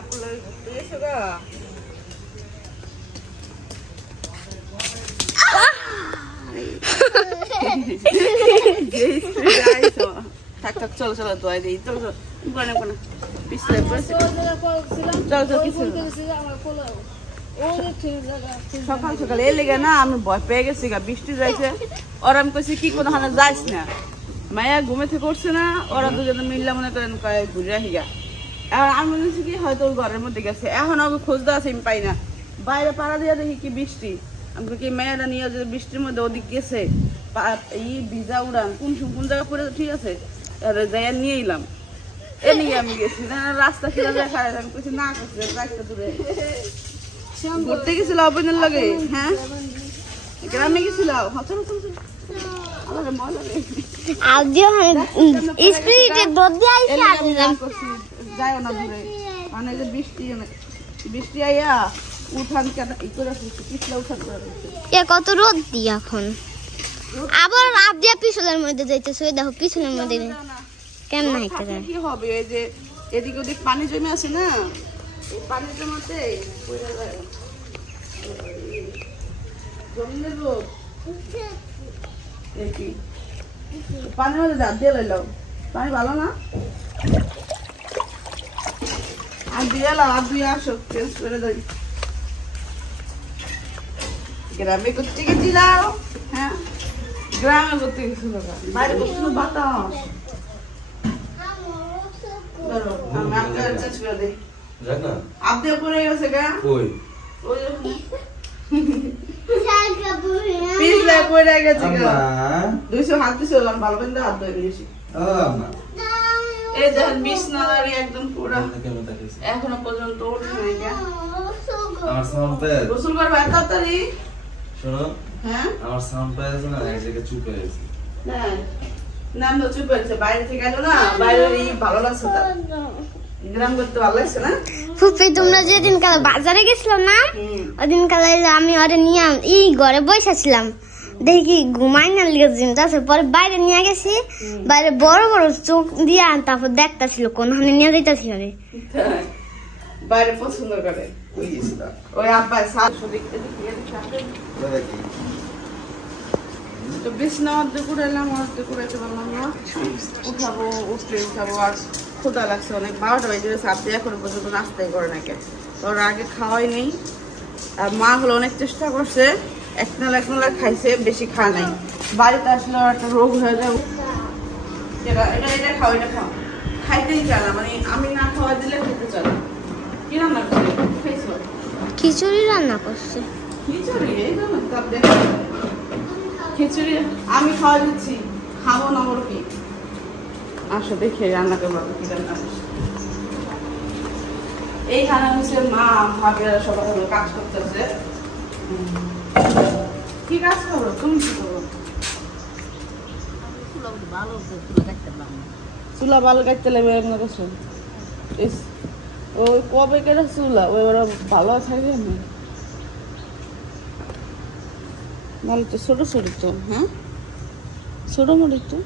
আপুলে ঘুরতে গেছো গা থাক থাক চলো চলো দোয়াই দিই চলো চলো কোনে কোনে পিছলে পড়েছে চলো চলো কিছু সকাল সকাল এ লেগে না আমি ভয় পেয়ে গেছি গা বৃষ্টি যাইছে ওরা আমি কইছি কি কোনোখানে যাইস না মায়া ঘুমে থেকে করছে না ওরা দুজনে মিললে মনে করেন ঘুরে আসি গা আমি মনে হচ্ছে কি হয়তো ওর ঘরের মধ্যে গেছে এখন আমি খুঁজতে আছে আমি পাই না বাইরে পাড়া দিয়ে দেখি কি বৃষ্টি আমি কি মেয়েরা নিয়ে যে বৃষ্টির মধ্যে ওদিক গেছে ভিজা উড়ান কোন জায়গা পড়ে ঠিক আছে যাইয়া নিয়ে এলাম এ নিয়ে আমি গেছি রাস্তা ফিরে যায় খারাপ আমি কিছু না করছি রাস্তা দূরে ঘুরতে গেছিল অপনের লাগে হ্যাঁ গ্রামে গেছিল চলো চলো চলো যাই না দূরে মানে যে বৃষ্টি আইয়া উঠান পিছলে উঠান করে কত রোদ দি এখন আবার আবদিয়া পিছলের মধ্যে যাইতেছে ওই দেখো পিছলের মধ্যে কেমন হাইতে যায় কি হবে এই যে এদিকে ওদিক পানি জমে আছে না এই পানি জমাতে পড়ে যায় জমিনের রোদ এই কি পানির মধ্যে দাঁত দিয়ে লাইলাম পানি ভালো না আর দিয়ে এলাম আর দুই আসো চেঞ্জ করে দেয় গ্রামে করতে গেছিলাম হ্যাঁ গ্রামে করতে গেছিল বাইরে বসছিল বাতাস আপনি পরে গেছে গা পিছলে পড়ে গেছে গা 200 হাত দিছিল ভালো করে হাত ধরে দিয়েছি এই দেখেন বিছনাদারি একদম পুরো এখনো পর্যন্ত ওঠে নাই গা আমার সাউন্ড প্যাড গোসল করবে এত তাড়াতাড়ি শোনো হ্যাঁ আমার সাউন্ড প্যাড আছে না এক জায়গায় চুপ হয়ে গেছে হ্যাঁ নাম তো চুপ হয়েছে বাইরে থেকে এলো না বাইরে ভালো লাগছে তার গ্রাম করতে ভালো লাগছে না ফুপি তোমরা যেদিন কাল বাজারে গেছিল না ওদিন কাল আমি ওরে নিয়ে এই ঘরে বসেছিলাম দেখি ঘুমাই না লেগেছিল তারপরে বাইরে নিয়ে গেছি বাইরে বড় বড় চোখ দিয়ে তারপর দেখতেছিল কোনখানে নিয়ে যাইতেছিল রে বাইরে পছন্দ করে ওই আব্বা সাত দেখতে তো বিছনা অর্ধেক উড়াইলাম অর্ধেক উড়াইতে পারলাম না উঠাবো আর ক্ষুধা লাগছে অনেক 12টা বাজে সাপ দিয়ে এখনো পর্যন্ত নাস্তাই করে নাকি ওর আগে খাওয়াই নেই আর মা হলো অনেক চেষ্টা করছে একনালা খাইছে বেশি খাওয়া নাই বাড়িতে আসলে একটা রোগ হয়ে যাবে এটা খাও খাইতেই চায় না মানে আমি না খাওয়া দিলে খেতে চায় না কি রান্না করছে খাইছো খিচুড়ি রান্না করছে খিচুড়ি এই জন্য তাপ দেখো খিচুড়ি আমি খাওয়া দিচ্ছি খাবো না ওর কি আসো দেখে রান্না করবো কি রান্না এইখানে হচ্ছে মা ভাবিরা সবাই কাজ করতেছে কি কাজ করো তুমি কি করো চুলা ভালো কাটতে লাগবে এমন কিছু ওই কবে কেটে চুলা ওই ওরা ভালো থাকবে না ভালো তো ছোট ছোট তো হ্যাঁ ছোট মোট তো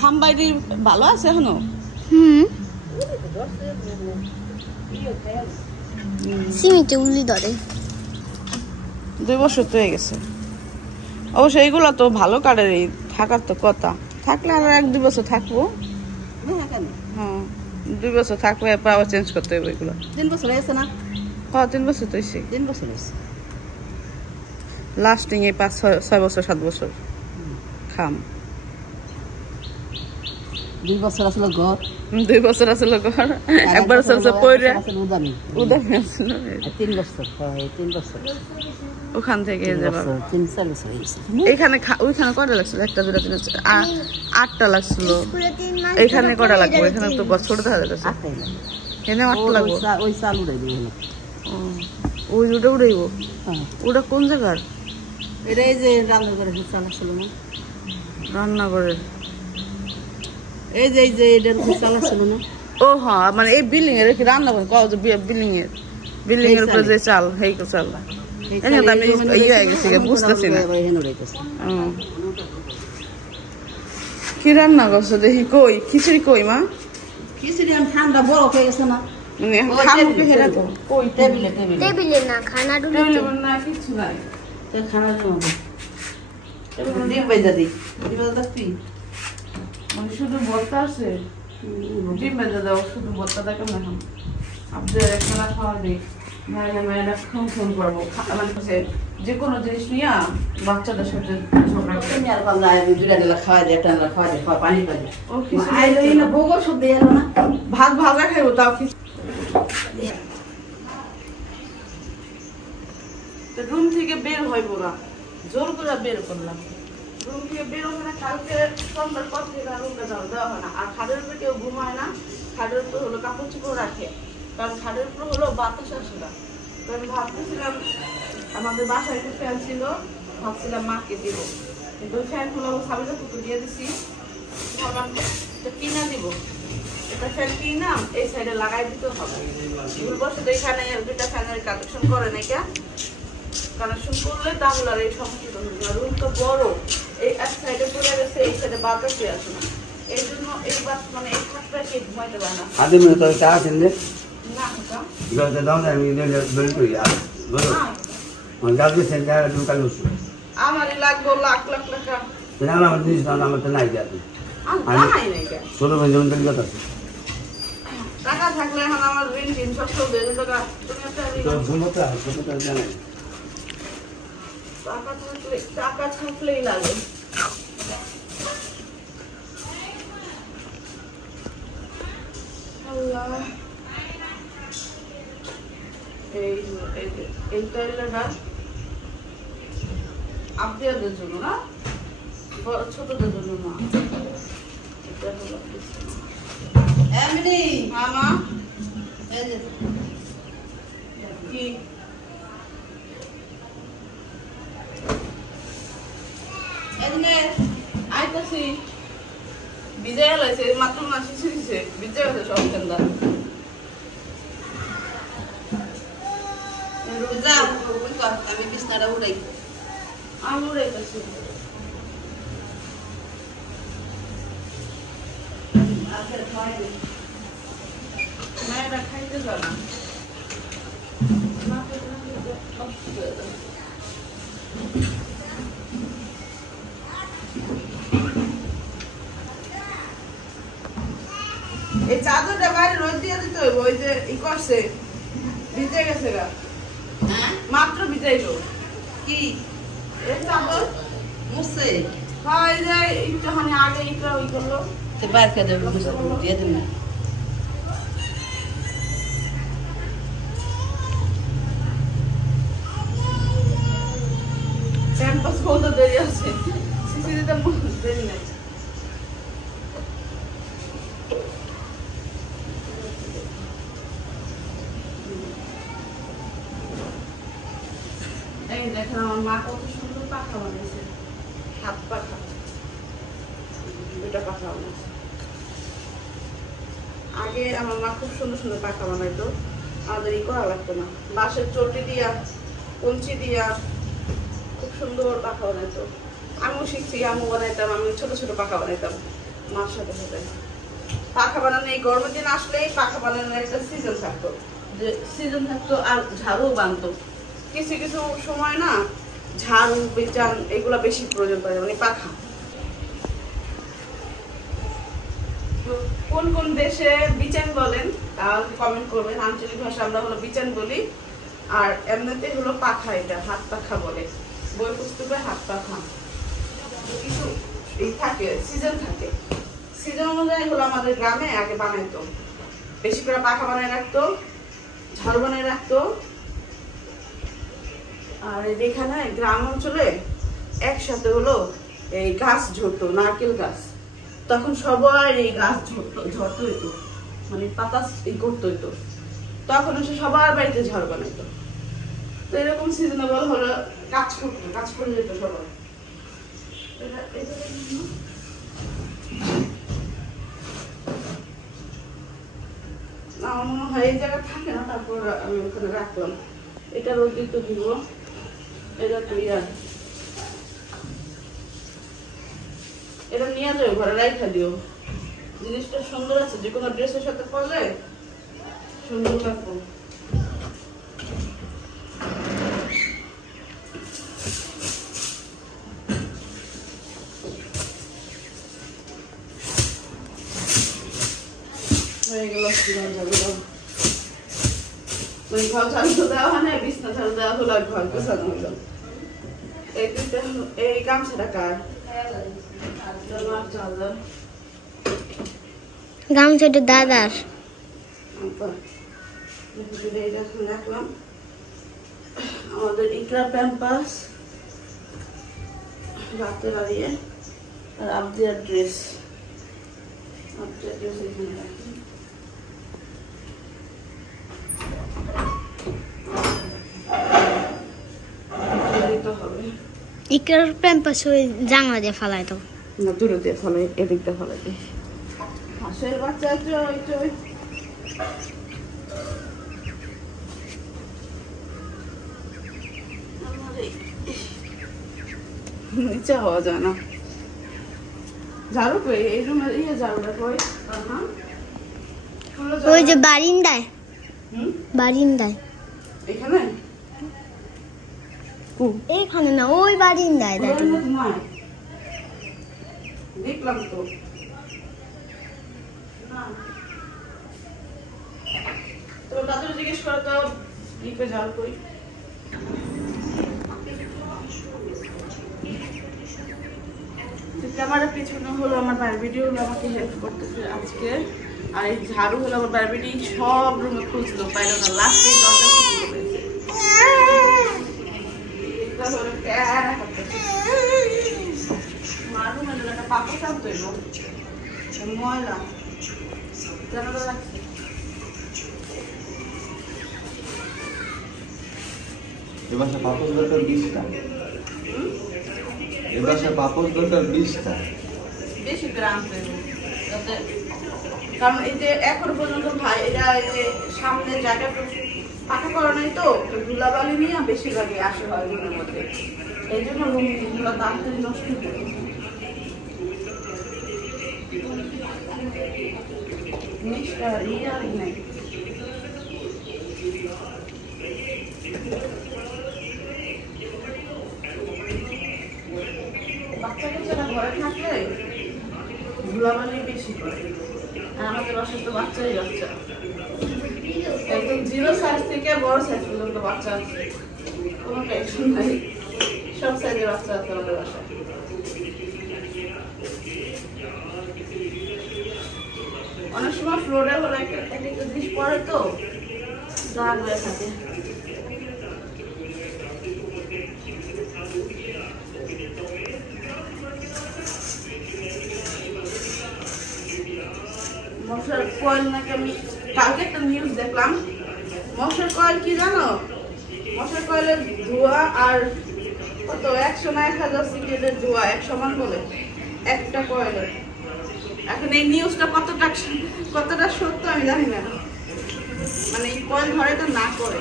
খামবাইদি ভালো আছে এখনো সিমিতে উল্লি ধরে 2 বছর তো হয়ে গেছে অবশ্য এইগুলো তো ভালো কাঠের থাকার তো কথা থাকলে আর 1-2 বছর থাকবো হ্যাঁ 2 বছর থাকবো এরপর আবার চেঞ্জ করতে হবে এগুলো 3 বছর হয়েছে না হ্যাঁ 3 বছর তো হয়েছে 3 বছর হয়েছে লাস্টিং এই 5-6 বছর 7 বছর খাম 2 বছর আসলে ঘর 2 বছর আসলে ঘর একবার সবসে পয়রা উদামি আসলে 3 বছর 3 বছর ওখান থেকে যাবা 3-4 বছর হয়েছে এখানে ওইখানে কয়টা লাগছিল 1 2 3 4 8টা লাগছিল এখানে কয়টা লাগবে এখানে তো বছর দেখা যাচ্ছে 8টা এখানে 8টা লাগবে ওই চাল উড়াই দিই ওই ওটা উড়াইবো ওটা কোন জায়গার এটা এই যে রান্না করে চাল আসলো না রান্না করে এই যে এটার চাল আসলো না ও হ্যাঁ মানে এই বিল্ডিং এর কি রান্না করে কও যে বিল্ডিং এর উপরে যে চাল হেই কো চাল এনে তো আমি ইয়ে হয়ে গেছি বুঝতেছি না কি রান্না করছো দেখি কই খিচুড়ি কই মা খিচুড়ি আমি ঠান্ডা বড় হয়ে গেছে না মানে খামুকে হেরা তো কই টেবিলে টেবিলে টেবিলে না খানা টেবিলে ডুলে না কিছু নাই তো খানা জমা টেবিলে ডিম বাইজা দি ডিম বাইজা কি মানে শুধু ভর্তা আছে ডিম ভেজে দাও শুধু ভর্তাটা কেমন এখন আপনাদের একবেলা খাওয়া দিই ভাইয়া মেয়েরা ফোন করবো মানে যে কোনো জিনিস নিয়ে বাচ্চাদের সাথে ঝগড়া করে তুমি আর পাল্লা দুইটা দিলা খাওয়া দে একটা খাওয়া দে পানি পাই ও কিছু আইলো না ভোগ সব দিয়ে এলো না ভাত ভাজা খাইবো তাও কিছু রুম থেকে বের হইব না জোর করে বের করলাম রুম থেকে বের হবে না কালকে সন্ধ্যার পর থেকে আর রুমটা দেওয়া হয় না আর খাটের উপরে কেউ ঘুমায় না খাটের উপর হলো কাপড় চোপড় রাখে কারণ খাটের উপর হলো বাতাস আসে না তো আমি ভাবতেছিলাম আমাদের বাসায় একটা ফ্যান ছিল ভাবছিলাম মাকে দিব কিন্তু ওই ফ্যান গুলো সাবিনা পুকুর দিয়ে দিছি ভাবলাম এটা কিনা দিব এটা ফ্যান কিনাম এই সাইডে লাগাই দিতে হবে ভুলবশত এখানে দুইটা ফ্যানের কালেকশন করে নাই কে কানেকশন করলে তাহলে আর এই সমস্যাটা হবে না রুম তো বড় এই এক সাইডে পড়ে গেছে এই সাইডে বাতাসই আসে না এই জন্য এই বাস মানে এই খাটটা কে ঘুমাইতে পারে না আদি মিনিট তো চা কিনলে না কাকা গলতে দাও না আমি দড়ি করি আর বলো মানে গাবি সেন্টার দোকান উঠছে আমারই লাগবে লাখ লাখ টাকা না না আমার জিনিস না আমার তো নাই যাবে আমি নাই নাই কে ছোট ভাই যেমন দড়ি কথা টাকা থাকলে এখন আমার ঋণ ঋণ সব সব দিয়ে টাকা তুমি একটা তো ঘুমোতে হয় ঘুমোতে জানাই টাকা থাকলেই লাগে আল্লাহ এই টয়লেটটা আপনাদের জন্য না ছোটদের জন্য না এটা হলো এমনি মামা এই যে কি এদিকে আইতাছি বিজয় হলাইছে মাত্র না শিশু দিছে বিজয় হয়েছে সব কেন্দা যাও ওই কর আমি বিছনাটা উড়াই আমি উড়াইতাছি আচ্ছা খাই দে মায়েরা খাইতে জানা এই চাদরটা বাইরে রোদ দিয়ে দিতে হইব ওই যে ই করছে ভিজে গেছে গা হ্যাঁ মাত্র ভিজাইলো কি এই চাদর মুছে হয় যে একটুখানি আগে একটু ওই করলো তে বাইর করে দেব দিয়ে দিন না ক্যাম্পাস বলতে দেরি আছে সিসি দিতে দেরি নাই এই দেখেন আমার মা কত সুন্দর পাখা বানিয়েছে হাত পাখা দুটা পাখা বানিয়েছে আগে আমার মা খুব সুন্দর সুন্দর পাখা বানাইতো আমাদের ই করা লাগতো না বাঁশের চটি দিয়া কঞ্চি দিয়া খুব সুন্দর পাখা বানাইতো আমিও শিখছি আমিও বানাইতাম আমি ছোট ছোট পাখা বানাইতাম মার সাথে সাথে পাখা বানানো এই গরমের দিন আসলেই পাখা বানানোর একটা সিজন থাকতো যে সিজন থাকতো আর ঝাড়ু বানতো কিছু কিছু সময় না ঝাড়ু বেচান এগুলা বেশি প্রয়োজন পড়ে মানে পাখা কোন কোন দেশে বিচান বলেন তাহলে কমেন্ট করবেন আঞ্চলিক ভাষা আমরা হলো বিচান বলি আর এমনিতে হলো পাখা এটা হাত পাখা বলে বই পুস্তকে হাত পাখা কিছু এই থাকে সিজন থাকে সিজন অনুযায়ী হলো আমাদের গ্রামে আগে বানাইতো বেশি করে পাখা বানায় রাখতো ঝাড়ু বানায় রাখতো আর এখানে গ্রাম অঞ্চলে একসাথে হলো এই গাছ ঝরতো নারকেল গাছ তখন সবাই এই গাছ ঝরতে হইতো মানে পাতা করতে হইতো তখন হচ্ছে সবার বাড়িতে ঝাড়ু বানাইতো তো এরকম সিজনেবল হলো কাজ করতো কাজ করে যেত সবাই আমার মনে হয় এই জায়গা থাকে না তারপর আমি ওখানে রাখলাম এটা রোদ তো দিব এটা তো এটা নিয়ে যাও ঘরে রাইখা দিও জিনিসটা সুন্দর আছে যে কোনো ড্রেসের সাথে পরলে সুন্দর লাগবে। ঘর ঝাড়ু দেওয়া হয় না, বিছনা ঝাড়ু দেওয়া হলো, আর ঘর গোছানো হলো। এই গামছাটা কার? গামছাটা দাদার। রাখলাম আমাদের ইকরা প্যাম্পাস, রাতে দাঁড়িয়ে, আর আবদিয়ার ড্রেস। আবদিয়ার ড্রেস এখানে রাখি। ইকরার প্যাম্পাস ওই জানলা দিয়ে ফালাই দাও না, দূরে দিয়ে ফলাই, এদিক দিয়ে ফলাই দিই। হাঁসের বাচ্চা নিচে হওয়া যায় না। ঝাড়ু কই? এই রুমের ঝাড়ুটা কই? ওই যে বারিন্দায়, বারিন্দায়। এখানে এইখানে না, ওই বারিন্দায় দেখো। দেখলাম তো। তোর দাদুর জিজ্ঞেস করো তো লিপে ঝাড়ু কই। ক্যামেরার পিছনে হলো আমার বারবিডি, হলো আমাকে হেল্প করতেছে আজকে। আর এই ঝাড়ু হলো আমার বারবিডি সব রুমে খুঁজলো, পাইল না, লাস্টে দরজা খুঁজে পেয়েছে। মার রুমে একটা পাপড় টানতো এলো, ময়লা জানালা রাখছে। এবার পাপড় দরকার 20টা। এবার পাপড় দরকার 20টা। বেশি গ্রাম যাতে, কারণ এই যে এখন পর্যন্ত ভাই এটা এই যে সামনে জায়গাটা পাকা করা নাই তো, ধুলাবালি নিয়ে বেশিরভাগই আসে হয় রুমের মধ্যে, এই জন্য রুমগুলো তাড়াতাড়ি নষ্ট করে। জিনিসটা রিয়াল নেই। বাচ্চা কাচ্চারা ঘরে থাকলে ধুলাবালি বেশি করে, আর আমাদের বাসায় তো বাচ্চাই বাচ্চা, একদম 0 সাইজ থেকে বড় সাইজ পর্যন্ত বাচ্চা আছে, কোনো টেনশন নাই, সব সাইজের বাচ্চা আছে আমাদের বাসায়। অনেক সময় ফ্লোরে হলো একটা জিনিস পড়ে তো দাগ হয়ে থাকে। মশার কয়েল নাকি, আমি কালকে একটা নিউজ দেখলাম, মশার কয়েল কি জানো, মশার কয়েলের ধোঁয়া আর কত 100 না 1000 সিগারেটের ধোঁয়া এক সমান বলে একটা কয়েলের। এখন এই নিউজটা কতটা সত্য আমি জানি না, মানে এই কয়েল ঘরে তো না করে,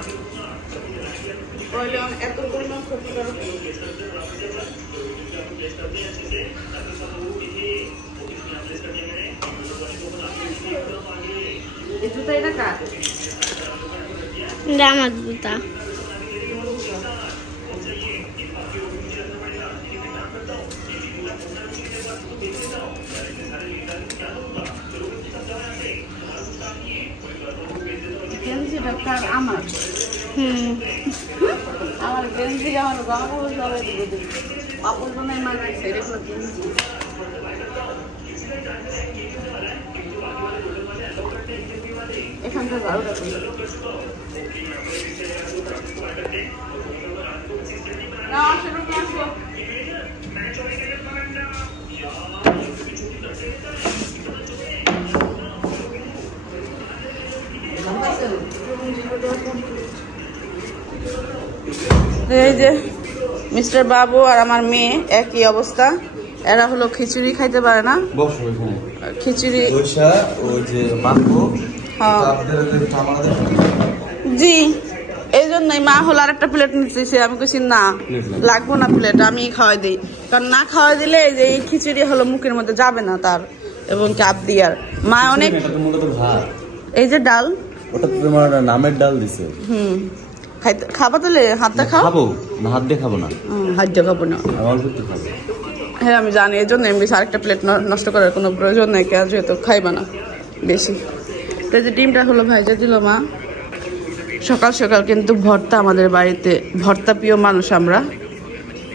কয়েলে এত পরিমাণ ক্ষতিকারক। এই জুতা এটা কার? আমার জুতা। গেঞ্জিটা কার? আমার। আমার গেঞ্জি, আমার জামা কাপড় সবাই দিয়ে দেবে, পাপড় বানায় মানায় সেরে হলো গেঞ্জি। এখানটা ঝাড়ুটা করি না, সেরকম আসো। এই যে মিস্টার বাবু আর আমার মেয়ে একই অবস্থা, এরা হলো খিচুড়ি খাইতে পারে না, খিচুড়ি। জি, এই জন্যই মা হলো আর একটা প্লেট নিতেছে, আমি কইছি না লাগবো না প্লেট, আমি খাওয়াই দিই, কারণ না খাওয়াই দিলে এই যে এই খিচুড়ি হলো মুখের মধ্যে যাবে না তার, এবং চাপ দিয়ার মা অনেক। এই যে ডাল ওটা তো তোমার নামের ডাল দিছে। খাবা তাহলে হাতটা খাও। খাবো না, হাত দিয়ে খাবো না। হাত দিয়ে খাবো না, অল্প একটু খাবো। হ্যাঁ আমি জানি, এই জন্য এমনি আরেকটা প্লেট নষ্ট করার কোনো প্রয়োজন নেই, কেন যেহেতু খাইবা না বেশি। তো যে ডিমটা হলো ভাইজা দিল মা। সকাল সকাল কিন্তু ভর্তা, আমাদের বাড়িতে ভর্তা প্রিয় মানুষ আমরা,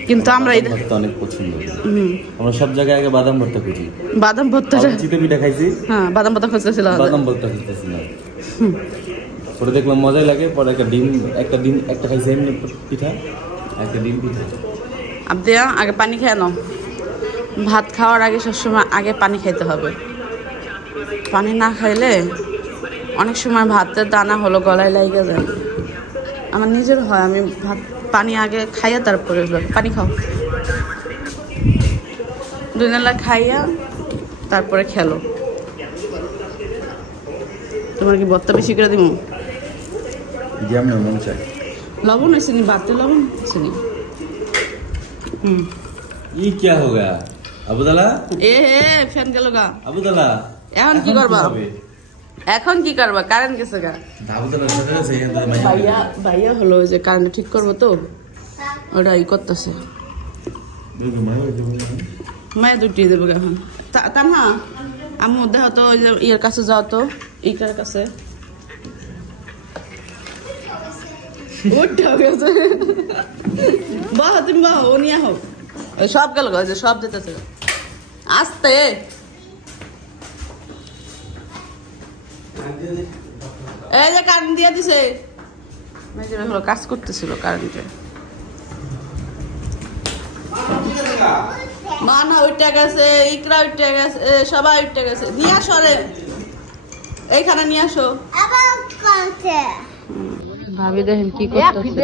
কিন্তু আমরা ভর্তা অনেক পছন্দ। আমরা সব জায়গায় আগে বাদাম ভর্তা খুঁজি। বাদাম ভর্তাটা চিতই পিঠা খাইছি। হ্যাঁ বাদাম ভর্তা খুঁজতেছিলাম, বাদাম ভর্তা খুঁজতেছিলাম। পরে দেখলাম মজাই লাগে, পরে একটা খাইছি এমনি পিঠা, একটা ডিম পিঠা। আবদিয়া আগে পানি খেয়ে নাও। ভাত খাওয়ার আগে সবসময় আগে পানি খাইতে হবে। পানি না খাইলে অনেক সময় ভাতের দানা হলো গলায় লাগিয়ে যায়। আমার নিজের হয়, আমি পানি আগে খাইয়া তারপরে পানি খাও, 2 নালা খাইয়া তারপরে খেলো। তোমার কি ভর্তা বেশি করে দিব? যেমন মন চাই। লবণ হয়েছে নি? ভাতে লবণ হয়েছে নি? ই क्या हो गया আবুদালা? এ ফ্যান গেল গা। আবুদালা এখন কি করবা? এখন কি করবা? কারেন্ট গেছে গা। আবুদালা সাথে আছে ভাইয়া হলো যে কারেন্ট ঠিক করবো, তো ওটা ই করতেছে। মায়ের দুটি দেবো এখন। তা না আমি দেখো তো ওই যে ইয়ের কাছে যাও তো, ইটার কাছে বাহ, তুমি বাহ, ও নিয়ে হোক সব গেল, সব দিতেছে আসতে। এই যে কারেন্ট দিয়ে দিছে, হলো কাজ করতেছিল কারেন্টে। মানা উঠে গেছে, ইকরা উঠে গেছে, সবাই উঠে গেছে। নিয়ে আসো রে, এইখানে নিয়ে আসো। ভাবি দেখেন কি করতেছে।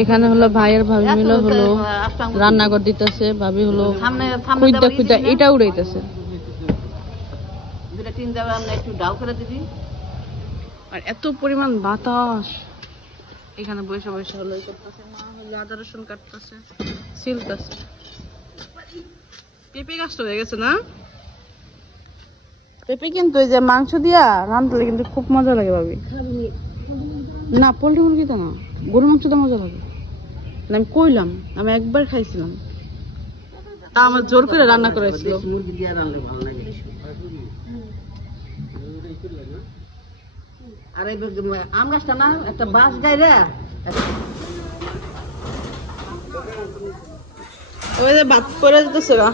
এখানে হলো ভাইয়ের ভাবি মিলে হলো রান্নাঘর দিতেছে। ভাবি হলো খুঁজতে এটা উড়াইতেছে। আর এত পরিমাণ বাতাস, এখানে বসে বসে হলো করতেছে। মা হলো আদা রসুন কাটতেছে, ছিলতেছে। পেঁপে গাছটা হয়ে গেছে না? পেঁপে কিন্তু এই যে মাংস দিয়া রান্নলে কিন্তু খুব মজা লাগে ভাবি। না পোল্ট্রি মুরগিতে না, গরু মাংসতে মজা লাগে। আমি কইলাম, আমি একবার খাইছিলাম, তা আমার জোর করে রান্না করেছিল। আর এই আম গাছটা না একটা বাঁশ গায়ে ওই যে ভাত করে দিতেছে গা।